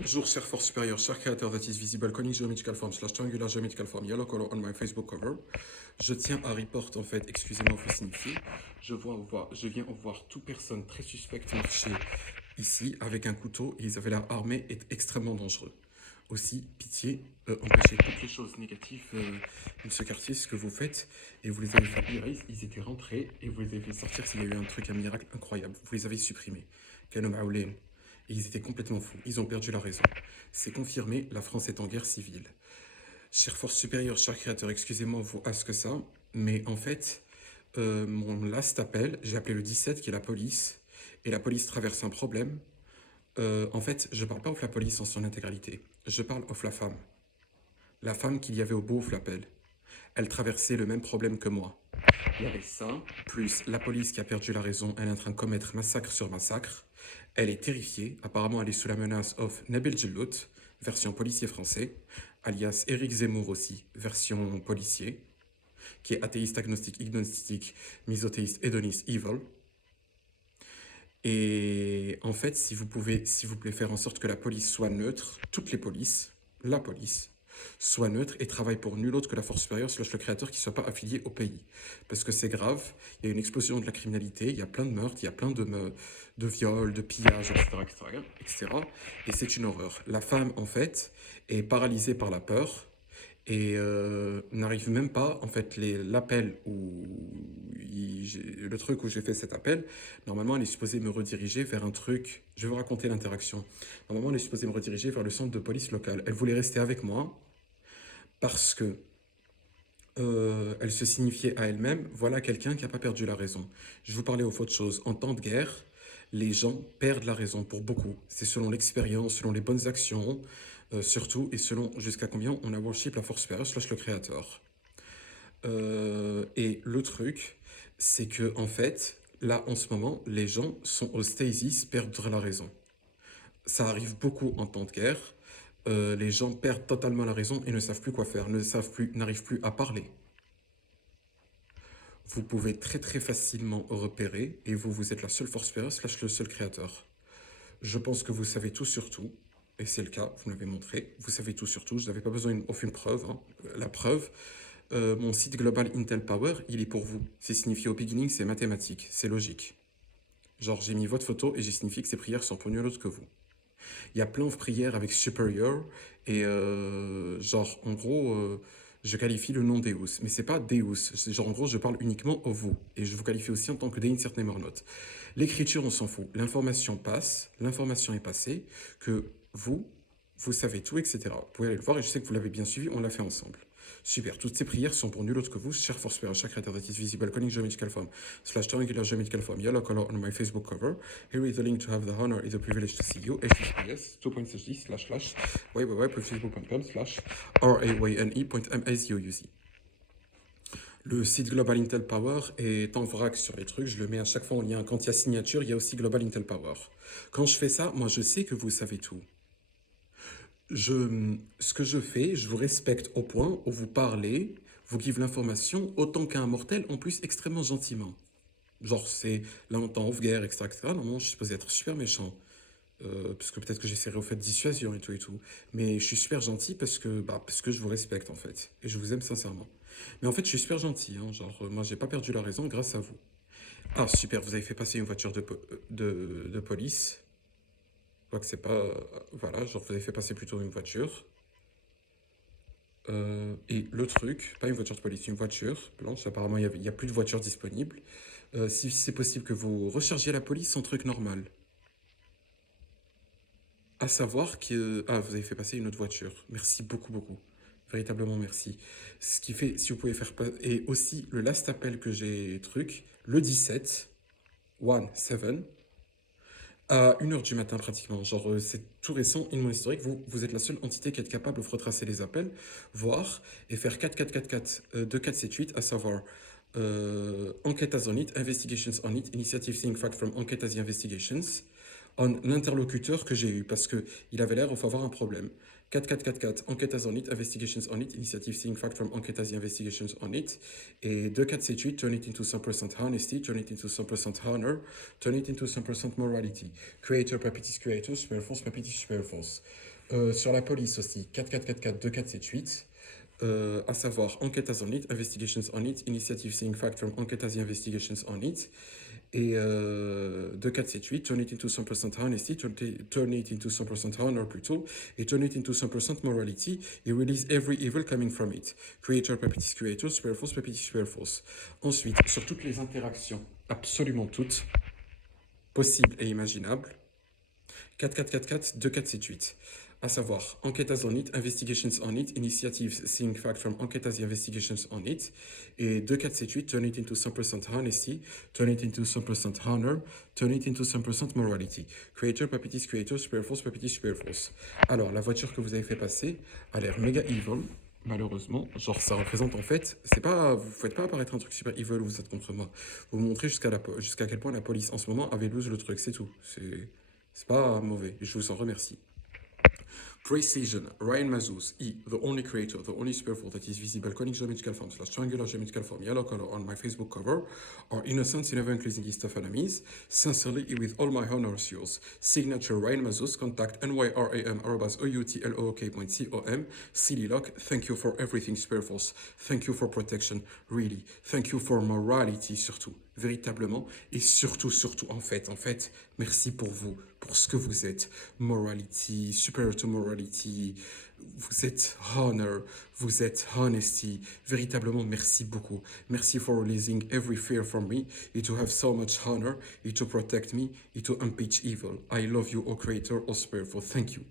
Bonjour, chère force supérieure, cher créateur that is visible, calling geometrical form slash triangular geometrical form yellow color on my Facebook cover. Je tiens à report en fait, excusez-moi, vous signifier. Je viens voir toute personne très suspecte marcher ici avec un couteau et ils avaient l'air armés et extrêmement dangereux. Aussi, pitié, empêchez toutes les choses négatives de ce quartier, ce que vous faites, et vous les avez fait erase, ils étaient rentrés et vous les avez fait sortir s'il y a eu un truc, un miracle incroyable. Vous les avez supprimés. Kanom Aoulem. Et ils étaient complètement fous, ils ont perdu la raison. C'est confirmé, la France est en guerre civile. Chère force supérieure, cher créateur, excusez-moi vous à ce que ça, mais en fait, mon last appel, j'ai appelé le 17 qui est la police, et la police traverse un problème. En fait, je parle pas de la police en son intégralité, je parle de la femme. La femme qu'il y avait au bout de l'appel. Elle traversait le même problème que moi. Il y avait ça, plus la police qui a perdu la raison, elle est en train de commettre massacre sur massacre. Elle est terrifiée, apparemment elle est sous la menace of Nabil Jellout, version policier français, alias Eric Zemmour aussi, version policier, qui est athéiste, agnostique, ignostique, misothéiste, hédoniste, evil. Et en fait, si vous pouvez, s'il vous plaît, faire en sorte que la police soit neutre, toutes les polices, la police, soit neutre et travaille pour nul autre que la force supérieure slash le créateur qui ne soit pas affilié au pays. Parce que c'est grave, il y a une explosion de la criminalité, il y a plein de meurtres, il y a plein de viols, de pillages, etc., etc., etc. Et c'est une horreur. La femme, en fait, est paralysée par la peur et n'arrive même pas, en fait, l'appel où le truc où j'ai fait cet appel, normalement elle est supposée me rediriger vers un truc, je vais vous raconter l'interaction. Normalement elle est supposée me rediriger vers le centre de police local. Elle voulait rester avec moi parce que elle se signifiait à elle-même, voilà quelqu'un qui n'a pas perdu la raison. Je vais vous parler autre chose. En temps de guerre, les gens perdent la raison pour beaucoup. C'est selon l'expérience, selon les bonnes actions, surtout, et selon jusqu'à combien on a worship la force supérieure slash le créateur. Et le truc, c'est que en fait, là en ce moment, les gens sont au stasis, perdent la raison. Ça arrive beaucoup en temps de guerre. Les gens perdent totalement la raison et ne savent plus quoi faire, ne savent plus, n'arrivent plus à parler. Vous pouvez très très facilement repérer et vous êtes la seule force supérieure slash le seul créateur. Je pense que vous savez tout sur tout, et c'est le cas, vous me l'avez montré, vous savez tout sur tout, je n'avais pas besoin d'aucune preuve. Hein. La preuve, mon site Global Intel Power, il est pour vous. C'est signifié au beginning, c'est mathématique, c'est logique. Genre, j'ai mis votre photo et j'ai signifié que ces prières sont pour nul autre que vous. Il y a plein de prières avec superior, et genre, en gros, je qualifie le nom Deus, mais c'est pas Deus. Genre, en gros, je parle uniquement au vous, et je vous qualifie aussi en tant que Insert Name or Not. L'écriture, on s'en fout. L'information passe, l'information est passée, que vous savez tout, etc. Vous pouvez aller le voir, et je sais que vous l'avez bien suivi, on l'a fait ensemble. Super, toutes ces prières sont pour nul autre que vous, cher force supérieure, cher créateur that is visible, calling geometrical form, slash triangular geometrical form, yellow color on my Facebook cover. Here is the link to have the honor is a privilege to see you, https // www.facebook.com slash rayne.mazouuz. Le site Global Intel Power est en vrac sur les trucs, je le mets à chaque fois en lien. Quand il y a signature, il y a aussi Global Intel Power. Quand je fais ça, moi je sais que vous savez tout. Ce que je fais, je vous respecte au point où vous parlez, vous give l'information autant qu'un mortel, en plus extrêmement gentiment. Genre, c'est là on est en off-guerre, etc., etc. Normalement, je suis supposé être super méchant. Parce que peut-être que j'essaierai au fait de dissuasion et tout et tout. Mais je suis super gentil parce que je vous respecte en fait. Et je vous aime sincèrement. Mais en fait, je suis super gentil. Hein, genre, moi, j'ai pas perdu la raison grâce à vous. Ah, super, vous avez fait passer une voiture de police. Je vois que c'est pas. Voilà, genre, vous avez fait passer plutôt une voiture. Et le truc, pas une voiture de police, une voiture blanche. Apparemment, il y a plus de voitures disponibles. Si c'est possible que vous rechargiez la police en truc normal. À savoir que... Ah, vous avez fait passer une autre voiture. Merci beaucoup, beaucoup. Véritablement merci. Ce qui fait, si vous pouvez faire... Et aussi, le last appel que j'ai truc, le 17, 7, à 1h du matin pratiquement. Genre, c'est tout récent, in mon historique. Vous êtes la seule entité qui est capable de retracer les appels, voir et faire 4, 4, 4, 4, 2, 4, 7, 8, à savoir enquête as on it, investigations on it, initiative seeing fact from enquête as the investigations. on l'interlocuteur que j'ai eu, parce qu'il avait l'air d'avoir un problème. 4444, enquête as on it, investigations on it, initiative seeing fact from enquête as the investigations on it. Et 2478, turn it into 100% honesty, turn it into 100% honor, turn it into 100% morality. Creator, Papitis Creator, super force, Papitis super force. Sur la police aussi, 4444, 2478. À savoir enquête as on it, investigations on it, initiative seeing fact from enquête as the investigations on it. Et 2478, turn it into 100% honesty, turn it into 100% honor plutôt, et turn it into 100% morality, et release every evil coming from it. Creator, Papitis Creator, super force, Papitis super force. Ensuite, sur toutes les interactions, absolument toutes, possibles et imaginables, 4444, 2478. À savoir, enquête as on it, investigations on it, initiatives seeing fact from enquête as the investigations on it, et 2478, turn it into 100% honesty, turn it into 100% honor, turn it into 100% morality. Creator, Papitis Creator, super force, Papitis super force. Alors, la voiture que vous avez fait passer a l'air méga evil, malheureusement. Genre, ça représente en fait, c'est pas, vous faites pas apparaître un truc super evil où vous êtes contre moi. Vous montrez jusqu'à quel point la police en ce moment avait lose le truc, c'est tout. C'est pas mauvais, je vous en remercie. Precision, Ryan Mazus, the only creator, the only superful that is visible, conic geometrical form / triangular geometrical form, yellow color on my Facebook cover, are innocent, never increasing his stuff enemies. Sincerely, with all my honors yours. Signature Ryan Mazus, contact nyram@outlook.com. Silly Lock, thank you for everything, Superforce. Thank you for protection, really. Thank you for morality, surtout. Véritablement, et surtout, en fait, merci pour vous, pour ce que vous êtes. Morality, superior to morality, vous êtes honor, vous êtes honesty. Véritablement, merci beaucoup. Merci for releasing every fear from me, and to have so much honor, and to protect me, and to impeach evil. I love you, O Creator, O Spirit, thank you.